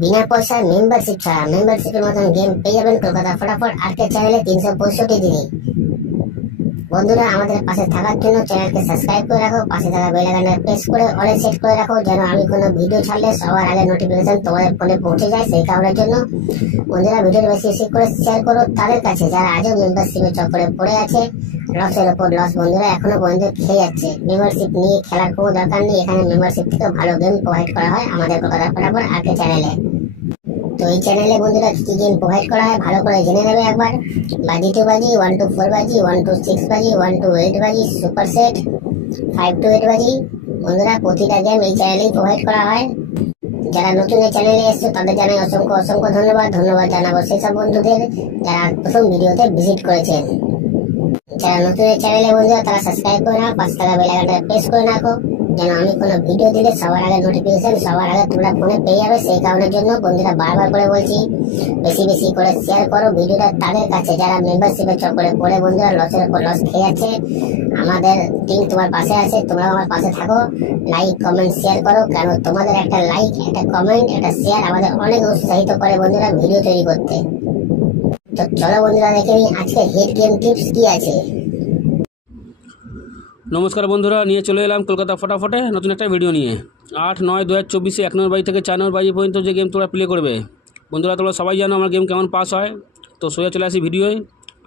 বিনা পয়সায় মেম্বারশিপ ছাড়া মেম্বারশিপের মতন গেম পেয়ে যাবেন কলকাতা ফটাফট আর্কেড চ্যানেলে 365 দিনই। বন্ধুরা, আমাদের পাশে থাকার জন্য চ্যানেলকে সাবস্ক্রাইব করে রাখো, পাশে থাকা বেল আইকনটা প্রেস করে অলে সেট করে রাখো, যেন আমি কোনো ভিডিও ছাড়লে সবার আগে নোটিফিকেশন তোমাদের ফোনে পৌঁছে যায়। সেই কারণের জন্য বন্ধুরা, ভিডিওটি বেশি বেশি করে শেয়ার করো তাদের কাছে যারা আজও মেম্বারশিপের চক্করে পড়ে আছে। লসের ওপর লস বন্ধুরা এখনো পর্যন্ত খেয়ে যাচ্ছে। মেম্বারশিপ নিয়ে খেলার কোনো দরকার নেই, এখানে মেম্বারশিপ থেকে ভালো গেম প্রোভাইড করা হয় আমাদের কলকাতা ফটাফট আর্কেড চ্যানেলে। তো এই চ্যানেলে বন্ধুরা কি গেম প্রোভাইড করা হয় ভালো করে জেনে নেবে একবার। বাজি 2 বাজি, 1 to 4 বাজি, 1 to 6 বাজি, 1 to 8 বাজি, সুপার সেট 5 to 8 বাজি। বন্ধুরা, প্রতিটা গেম এই চ্যানেলেই প্রোভাইড করা হয়। যারা নতুন এই চ্যানেলে এসছে তাদের জানাই অসংখ্য অসংখ্য ধন্যবাদ। ধন্যবাদ জানাবো সেসব বন্ধুদের যারা প্রথম ভিডিওতে ভিজিট করেছেন। যারা নতুন এই চ্যানেলে বন্ধুরা তারা সাবস্ক্রাইব করে নাও, পাশে থাকা বেল আইকনটা প্রেস করে রাখো, যেন আমি কোনো ভিডিও দিলে সবার আগে নোটিফিকেশন সবার আগে তোমরা ফোনে পেয়ে যাবে। সেই কারণের জন্য বন্ধুরা বারবার করে বলছি, বেশি বেশি করে শেয়ার করো ভিডিওটা তাদের কাছে যারা মেম্বারশিপের চক্করে পড়ে বন্ধুরা লসের উপর লস খেয়ে যাচ্ছে। আমাদের টিম তোমার পাশে আছে, তোমরাও আমার পাশে থাকো। লাইক কমেন্ট শেয়ার করো, কারণ তোমাদের একটা লাইক, একটা কমেন্ট, একটা শেয়ার আমাদের অনেক উৎসাহিত করে বন্ধুরা ভিডিও তৈরি করতে। তো চলো বন্ধুরা দেখে নিই আজকে হিট গেম টিপস কি আছে। নমস্কার বন্ধুরা, নিয়ে চলে এলাম কলকাতা ফটাফটে নতুন একটা ভিডিও নিয়ে। 8/9/2024 1 নম্বর বাজি থেকে 4 নম্বর বাজি পর্যন্ত যে গেম তোমরা প্লে করবে। বন্ধুরা, তোমরা সবাই জানো আমার গেম কেমন পাস হয়, তো সোজা চলে আসি ভিডিওয়।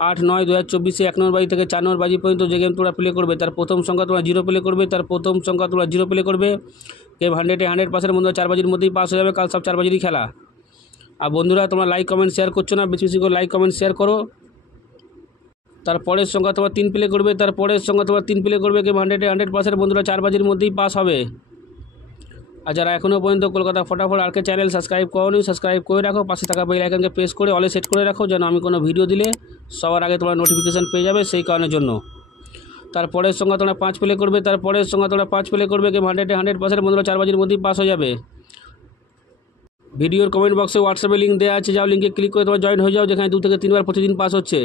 8/9/2024 1 নম্বর বাজি থেকে 4 নম্বর বাজি পর্যন্ত যে গেম তোমরা প্লে করবে তার প্রথম সংখ্যা তোমরা 0 প্লে করবে, তার প্রথম সংখ্যা তোমরা 0 প্লে করবে। গেম 100% বন্ধুরা 4 বাজির মধ্যেই পাস হয়ে যাবে। কাল সব 4 বাজিরই খেলা। আর বন্ধুরা, তোমরা লাইক কমেন্ট শেয়ার করছো না, বেশি বেশি করে লাইক কমেন্ট শেয়ার করো। তারপরের সংখ্যা তোমার 3 প্লে করবে, তারপরের সংখ্যা তোমার 3 প্লে করবে। গেম 100% বন্ধুরা 4 বাজির মধ্যেই পাস হবে। আর যারা এখনও পর্যন্ত কলকাতা ফটাফট আর্কেড চ্যানেল সাবস্ক্রাইব করোনি, সাবস্ক্রাইব করে রাখো, পাশে থাকা বেল আইকনকে প্রেস করে অলে সেট করে রাখো, যেন আমি কোনো ভিডিও দিলে সবার আগে তোমার নোটিফিকেশান পেয়ে যাবে। সেই কারণের জন্য তারপরের সংখ্যা তোমরা 5 প্লে করবে, তারপরের সংখ্যা তোমরা 5 প্লে করবে। গেম 100% বন্ধুরা 4 বাজির মধ্যেই পাস হয়ে যাবে। ভিডিওর কমেন্ট বক্সে হোয়াটসঅ্যাপে লিঙ্ক দেওয়া আছে, যাও লিঙ্কে ক্লিক করে তোমার জয়েন হয়ে যাও, যেখানে 2 থেকে 3 বার প্রতিদিন পাস হচ্ছে।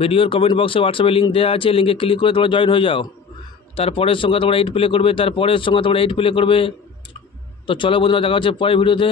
ভিডিওর কমেন্ট বক্সে হোয়াটসঅ্যাপে লিঙ্ক দেওয়া আছে, লিঙ্কে ক্লিক করে তোমরা জয়েন হয়ে যাও। তারপরের সংখ্যা তোমরা 8 প্লে করবে, তারপরের সংখ্যা তোমরা 8 প্লে করবে। তো চলো বন্ধুরা, দেখা হচ্ছে পরের ভিডিওতে।